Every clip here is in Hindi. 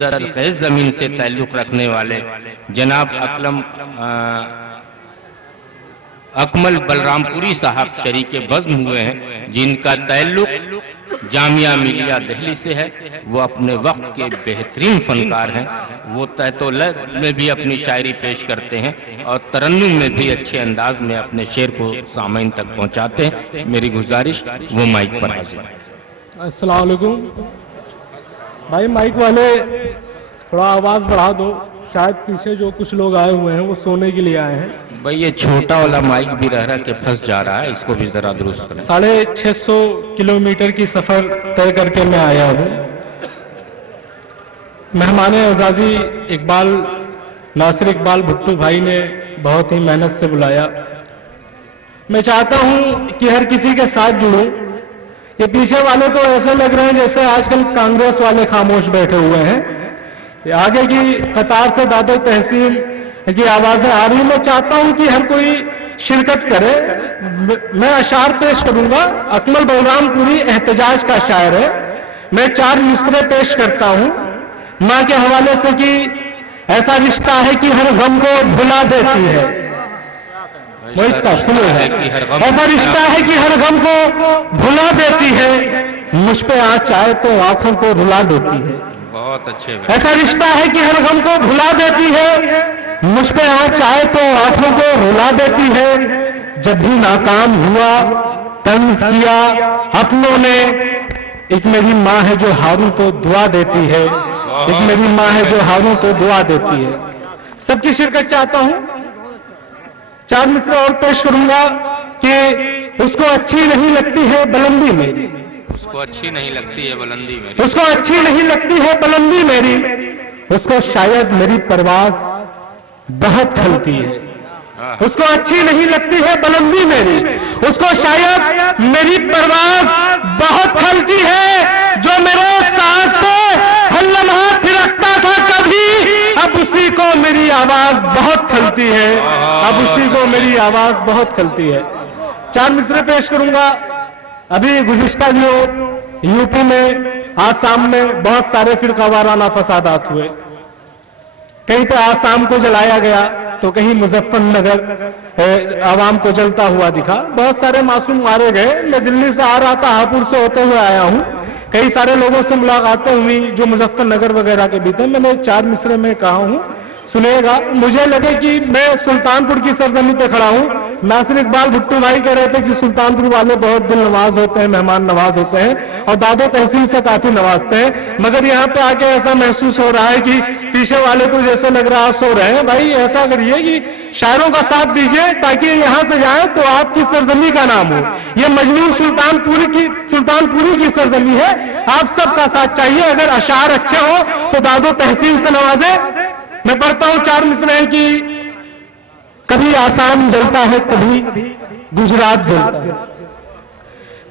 खैज ज़मीन से ताल्लुक़ रखने वाले जनाब अकमल बलरामपुरी साहब शरीके बज़्म हुए हैं, जिनका ताल्लुक़ जामिया मिलिया दिल्ली से है। वो अपने वक्त के बेहतरीन फ़नकार हैं। वो तहतोल में भी अपनी शायरी पेश करते हैं और तरन्नुम में भी अच्छे अंदाज में अपने शेर को सामईन तक पहुँचाते हैं। मेरी गुजारिश वो माइक पर हाजिर। अस्सलाम वालेकुम भाई, माइक वाले थोड़ा आवाज़ बढ़ा दो, शायद पीछे जो कुछ लोग आए हुए हैं वो सोने के लिए आए हैं। भाई ये छोटा वाला माइक भी रह के फंस जा रहा है, इसको भी जरा दुरुस्त करें। 650 किलोमीटर की सफ़र तय करके मैं आया हूँ। मेहमान एजाज़ी इकबाल नासिर इकबाल भुट्टो भाई ने बहुत ही मेहनत से बुलाया। मैं चाहता हूँ कि हर किसी के साथ जुड़ूं। ये पीछे वाले तो ऐसे लग रहे हैं जैसे आजकल कांग्रेस वाले खामोश बैठे हुए हैं। आगे की कतार से दादो तहसील की आवाजें आ रही। मैं चाहता हूं कि हर कोई शिरकत करे। मैं अशार पेश करूंगा। अकमल बलरामपुरी एहतजाज का शायर है। मैं 4 मिसरे पेश करता हूं मां के हवाले से कि ऐसा रिश्ता है कि हर गम को भुला देती है। ऐसा रिश्ता है कि हर गम को भुला देती है, मुझ पे आँच आए तो आंखों को रुला देती है। बहुत अच्छे। ऐसा रिश्ता है कि हर गम को भुला देती है, मुझ पे आँच आए तो आंखों को रुला देती है। जब भी नाकाम हुआ तंज किया अपनों ने, एक मेरी माँ है जो हारूं तो दुआ देती है। एक मेरी माँ है जो हारूं तो दुआ देती है। सबकी शिरकत चाहता हूं। 4 मिसरे और पेश करूंगा कि उसको अच्छी नहीं लगती है बुलंदी मेरी। उसको अच्छी नहीं लगती है बुलंदी मेरी। उसको अच्छी नहीं लगती है बुलंदी मेरी। उसको शायद मेरी परवाज बहुत खलती है। उसको अच्छी नहीं लगती है बुलंदी मेरी। उसको शायद मेरी परवाज बहुत खलती है। जो मेरे सांस पे हर लम्हा थिरकता था कभी, अब उसी को मेरी आवाज बहुत खलती है। अब उसी को मेरी आवाज बहुत खलती है। 4 मिसरे पेश करूंगा। अभी गुज़िश्ता जो यूपी में आसाम में बहुत सारे फिरका वाराना फसादात हुए। कहीं पे आसाम को जलाया गया तो कहीं मुजफ्फरनगर आवाम को जलता हुआ दिखा। बहुत सारे मासूम मारे गए। मैं दिल्ली से आ रहा था, हापुड़ से होते हुए आया हूं। कई सारे लोगों से मुलाकातें हुई जो मुजफ्फरनगर वगैरह के बीते। मैंने 4 मिसरे में कहा हूं, सुनेगा। मुझे लगे कि मैं सुल्तानपुर की सरजमी पे खड़ा हूं। नासिर इकबाल भुट्टो भाई कह रहे थे कि सुल्तानपुर वाले बहुत दिल नवाज होते हैं, मेहमान नवाज होते हैं और दादो तहसील से काफी नवाजते हैं। मगर यहाँ पे आके ऐसा महसूस हो रहा है कि पीछे वाले तो जैसे लग रहा है सो रहे हैं। भाई ऐसा करिए कि शायरों का साथ दीजिए ताकि यहाँ से जाए तो आपकी सरजमी का नाम हो। ये मजनून सुल्तानपुरी की सरजमी है। आप सबका साथ चाहिए। अगर अशार अच्छे हो तो दादो तहसील से नवाजे। मैं पढ़ता हूं 4 मिसरे की। कभी आसाम जलता है, कभी गुजरात जलता है।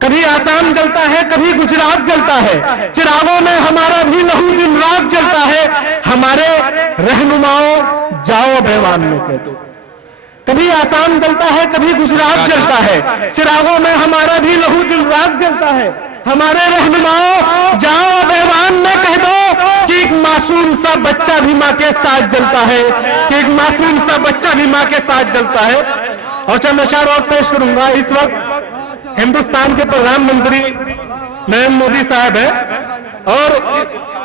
कभी आसाम जलता है, कभी गुजरात जलता है। चिरागों में हमारा भी लहू दिन रात जलता है। हमारे रहनुमाओं जाओ बैवान में कह दो। कभी आसाम जलता है, कभी गुजरात जलता है। चिरागों में हमारा भी लहू दिन रात जलता है। हमारे रहनुमाओं जाओ बैवान में कह दो कि एक मासूम सा बच्चा भी मां के साथ जलता है। कि एक मासूम सा बच्चा भी मां के साथ जलता है। और चंद अशार और पेश करूंगा। इस वक्त हिंदुस्तान के प्रधानमंत्री नरेंद्र मोदी साहब है और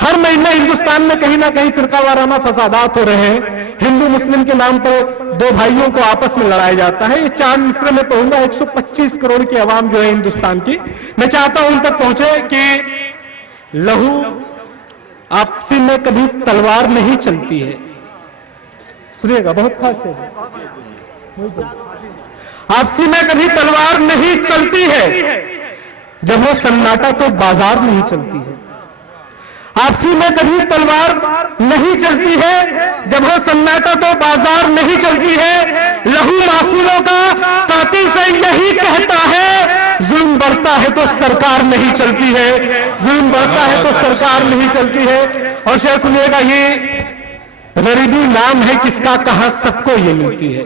हर महीने हिंदुस्तान में कहीं ना कहीं फिरका वाराना फसादात हो रहे हैं। हिंदू मुस्लिम के नाम पर 2 भाइयों को आपस में लड़ाया जाता है। ये 4 मिसरे में कहूंगा। 125 करोड़ की आवाम जो है हिंदुस्तान की, मैं चाहता हूं उन तक पहुंचे कि लहू आपसी में कभी तलवार नहीं चलती है। सुनिएगा, बहुत खास है। आपसी में कभी तलवार नहीं चलती है, जब वो सन्नाटा तो बाजार नहीं चलती है। आपसी में कभी तलवार नहीं चलती है, जब वो सन्नाटा तो बाजार नहीं चलती है। लहू मासूमों का कातिल से यही कहता है, जुल्म बढ़ता है तो सरकार नहीं चलती है। जुल्म बढ़ता है तो सरकार नहीं चलती है। और शेर सुनिएगा, ये गरीबी नाम है किसका, कहां सबको ये मिलती है।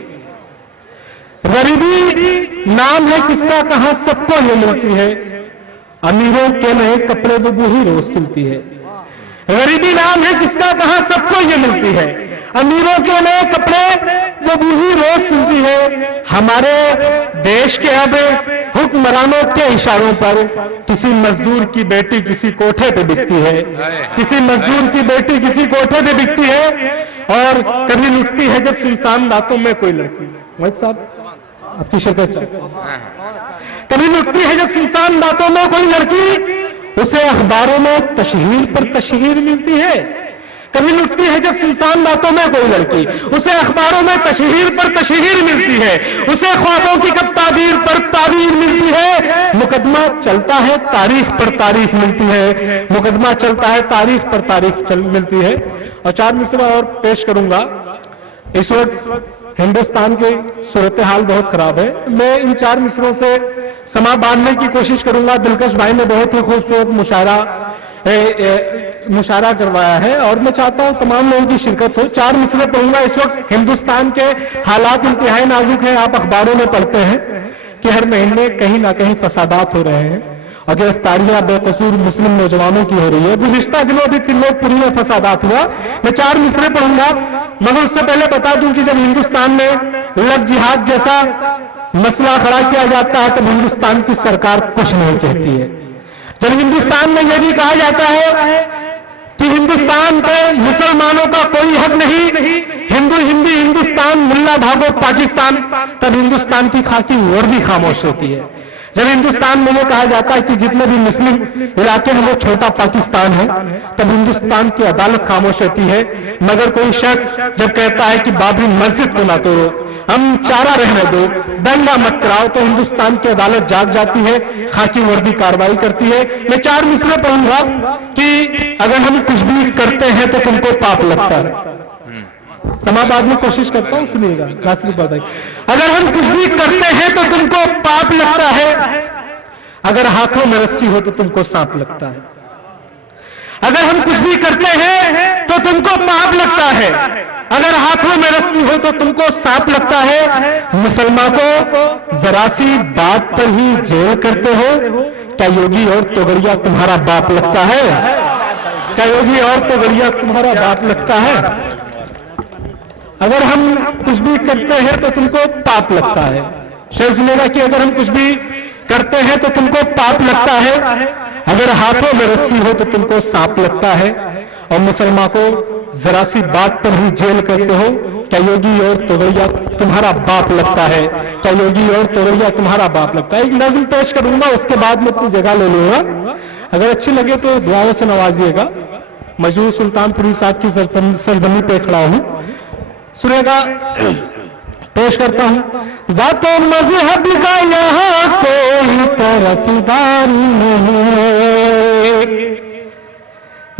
गरीबी नाम है किसका, कहां सबको ये मिलती है। अमीरों के नए कपड़े वो वही रोज सिलती है। गरीबी नाम है किसका, को ये मिलती है। अमीरों के नए कपड़े वो बूढ़ी रोज सिलती है। हमारे देश के अब हुक्मरानों के इशारों पर किसी मजदूर की बेटी किसी कोठे पे बिकती है, किसी मजदूर की बेटी किसी कोठे पे बिकती है, और कभी लुटती है जब सुनसान रातों में कोई लड़की। वही साहब आपकी शिरकत कभी लुटती है जब सुनसान रातों में कोई लड़की, उसे अखबारों में तशहीर पर तशहीर मिलती है। कभी लुटती है जब सुनसान रातों में कोई लड़की, उसे अखबारों में तशहीर पर तशहीर मिलती है, उसे ख्वाबों की कब ताबीर पर ताबीर मिलती है। मुकदमा चलता है तारीख पर तारीख मिलती है, मुकदमा चलता है तारीख पर तारीख मिलती है। और 4 मिसरा और पेश करूंगा। इस वक्त हिंदुस्तान की सूरत हाल बहुत खराब है। मैं इन 4 मिसरों से समा बांधने की कोशिश करूंगा। दिलकश भाई ने बहुत ही खूबसूरत मुशायरा करवाया है और मैं चाहता हूं तमाम लोगों की शिरकत हो। 4 मिसरे पढ़ूंगा। इस वक्त हिंदुस्तान के हालात इंतहाई नाजुक हैं। आप अखबारों में पढ़ते हैं कि हर महीने कहीं ना कहीं फसादात हो रहे हैं और गिरफ्तारियां बेकसूर मुस्लिम नौजवानों की हो रही है। गुज़िश्ता दिनों भी तिल्लोकपुरी में फसादात हुआ। मैं 4 मिसरे पढ़ूंगा, मगर उससे पहले बता दूं कि जब हिंदुस्तान में लव जिहाद जैसा मसला खड़ा किया जाता है तब हिंदुस्तान की सरकार कुछ नहीं कहती है। जब हिंदुस्तान में यह भी कहा जाता है कि हिंदुस्तान पे मुसलमानों का कोई हक नहीं, हिंदी हिंदुस्तान मुल्ला भागो पाकिस्तान, तब हिंदुस्तान की खाकी वर्दी खामोश होती है। जब हिंदुस्तान में ये कहा जाता है कि जितने भी मुस्लिम इलाके हैं वो छोटा पाकिस्तान है, तब हिंदुस्तान की अदालत खामोश होती है। मगर कोई शख्स जब कहता है कि बाबरी मस्जिद को ना तोड़ो, हम चारा रहने दो, दंगा मत कराओ, तो हिंदुस्तान की अदालत जाग जाती है, खाकी वर्दी कार्रवाई करती है। मैं 4 मिसरे पढ़ूंगा कि अगर हम कुछ भी करते हैं तो तुमको पाप लगता है। समाबाद में कोशिश करता हूं, सुनिएगा नासिर भाई। अगर हम कुछ भी करते हैं तो तुमको पाप लगता है, अगर हाथों में रस्सी हो तो तुमको सांप लगता है। अगर हम कुछ भी करते हैं तो तुमको पाप लगता है, अगर हाथों में रस्सी हो तो तुमको सांप लगता है। मुसलमान को जरा सी बात पर ही जेल करते हो। क्या योगी और तोगड़िया तुम्हारा बाप लगता है? क्या योगी और तोगड़िया तुम्हारा बाप लगता है? अगर हम कुछ भी करते हैं तो तुमको पाप लगता है। शेर सुनेगा कि अगर हम कुछ भी करते हैं तो तुमको पाप लगता है, अगर हाथों में रस्सी हो तो तुमको सांप लगता है, और मुसलमान को जरा सी बात पर ही जेल करते हो। क्या योगी और तोगड़िया तुम्हारा बाप लगता है? क्या योगी और तोगड़िया तुम्हारा बाप लगता है? एक नज़्म पेश करूंगा, उसके बाद में अपनी जगह ले लूंगा। अगर अच्छी लगे तो दुआओं से नवाजिएगा। मजदूर सुल्तानपुरी साहब की सरजमी पे खड़ा हूं, सुनेगा। पेश करता हूं। ज़ातो मज़हब का यहाँ कोई तरफदार नहीं,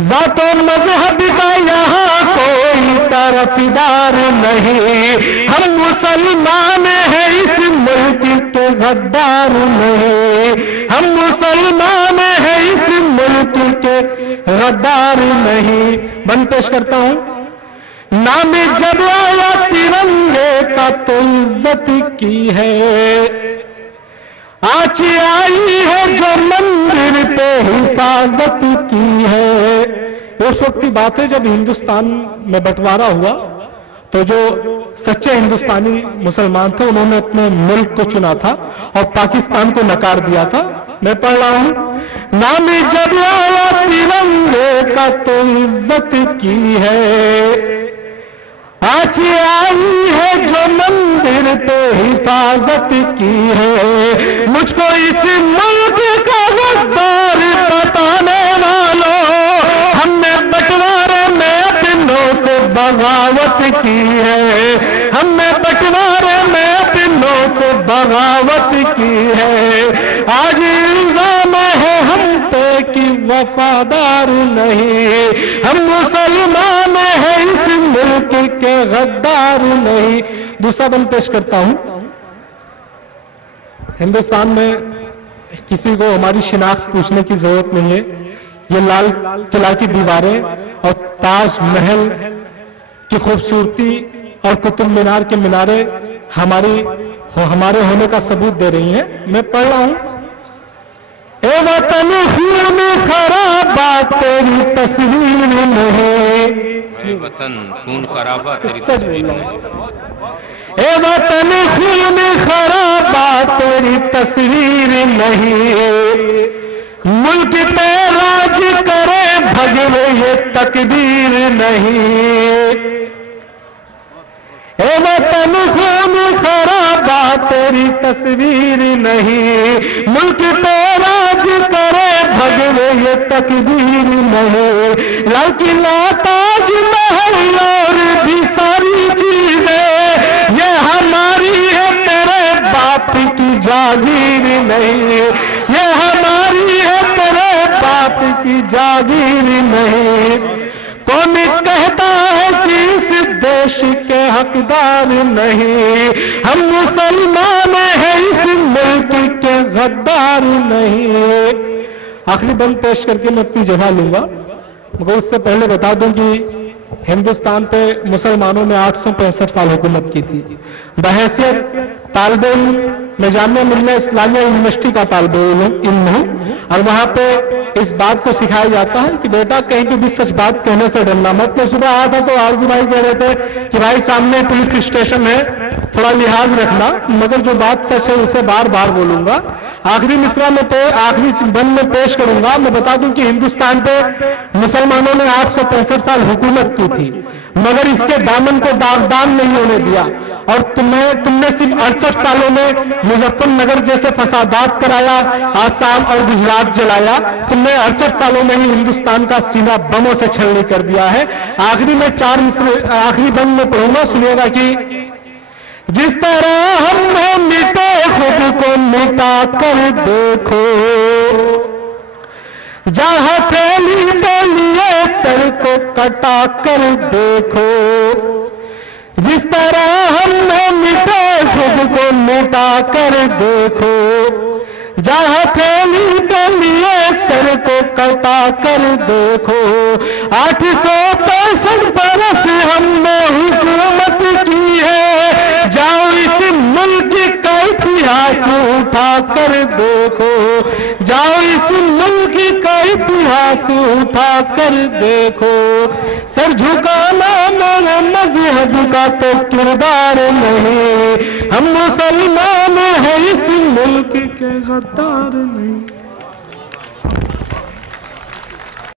ज़ातो मज़हब का यहाँ कोई तरफदार नहीं, हम मुसलमान हैं इस मुल्क के गद्दार नहीं, हम मुसलमान हैं इस मुल्क के गद्दार नहीं। बंद पेश करता हूं। नाम जब आया तिरंगे का तो इज्जत की है, आज आई है जो मंदिर पे हिफाजत की है। उस वक्त की बात है जब हिंदुस्तान में बंटवारा हुआ तो जो सच्चे हिंदुस्तानी मुसलमान थे उन्होंने अपने मुल्क को चुना था और पाकिस्तान को नकार दिया था। मैं पढ़ रहा हूं। नाम जब आया तिरंगे का तो इज्जत की है, आज आई है जो मंदिर पे हिफाजत की है। मुझको इस मुल्क का गद्दार बताने वालों, हमने बंटवारे में अपनों से बगावत की है, हमने बंटवारे में अपनों से बगावत की है। आज इल्जाम है हम पे कि वफादार नहीं, हम मुसलमान हैं इस मुल्क के गद्दार नहीं। दूसरा बंद पेश करता हूं। हिंदुस्तान में किसी को हमारी शिनाख्त पूछने की जरूरत नहीं है। ये लाल किला की दीवारें और ताजमहल की खूबसूरती और कुतुब मीनार के मीनारे हमारे होने का सबूत दे रही हैं। मैं पढ़ रहा हूं। ए वतन खून खराबा तेरी तस्वीर नहीं, ए वतन खून खराबा तेरी तस्वीर नहीं, ए वतन खून खराबा तेरी तस्वीर नहीं, मुल्क पे राज करे भगवे ये तकदीर नहीं। ए वतन खून खराबा तेरी तस्वीर नहीं, मुल्क पे राज करे भगवे ये तकदीर नहीं। लाल किला ताज महल और भी सारी चीजें ये हमारी है, तेरे बाप की जागीर नहीं, ये हमारी है, तेरे बाप की जागीर नहीं। कौन कहता है कि इस देश के हकदार नहीं, हम मुसलमान हैं इस मुल्क के गद्दार नहीं। आखिरी बंद पेश करके मैं अपनी जगह लूंगा, मगर उससे पहले बता दूं कि हिंदुस्तान पे मुसलमानों ने 865 साल हुकूमत की थी। बहैसियत तालिबे इल्म मैं जामिया मिल्ला इस्लामिया यूनिवर्सिटी का तालिबे इल्म हूं, और वहां पे इस बात को सिखाया जाता है कि बेटा कहीं पे भी सच बात कहने से डरना मत। मैं सुबह आया था तो आरजू भाई कह रहे थे कि भाई सामने पुलिस स्टेशन है, थोड़ा लिहाज रखना, मगर जो बात सच है उसे बार बार बोलूंगा। आखिरी मिसरा में आखिरी बंद में पेश करूंगा। मैं बता दूं कि हिंदुस्तान पे मुसलमानों ने 865 साल हुकूमत की थी, मगर इसके दामन को दागदान नहीं होने दिया, और तुमने सिर्फ 68 सालों में मुजफ्फरनगर जैसे फसादात कराया, आसाम और गुजरात जलाया। तुमने 68 सालों में ही हिंदुस्तान का सीना बमों से छलनी कर दिया है। आखिरी में 4 मिसरे आखिरी बंद में पढ़ूंगा, सुनिएगा कि जिस तरह हमने मिटे खुद को मिटा कर देखो, जहां फैली बोलिए सर को कटा कर देखो, जिस तरह हमने मिटे खुद को मिटा कर देखो, जहां फैली बोलिए सर को कटा कर देखो। 865 बरस हमने हुकूमत की है, जाओ इस मुल्क का इतिहास उठा कर देखो, जाओ इस मुल्क का इतिहास उठा कर देखो। सर झुकाना मेरे मजहब का तो किरदार नहीं, हम मुसलमान हैं इस मुल्क के गद्दार नहीं।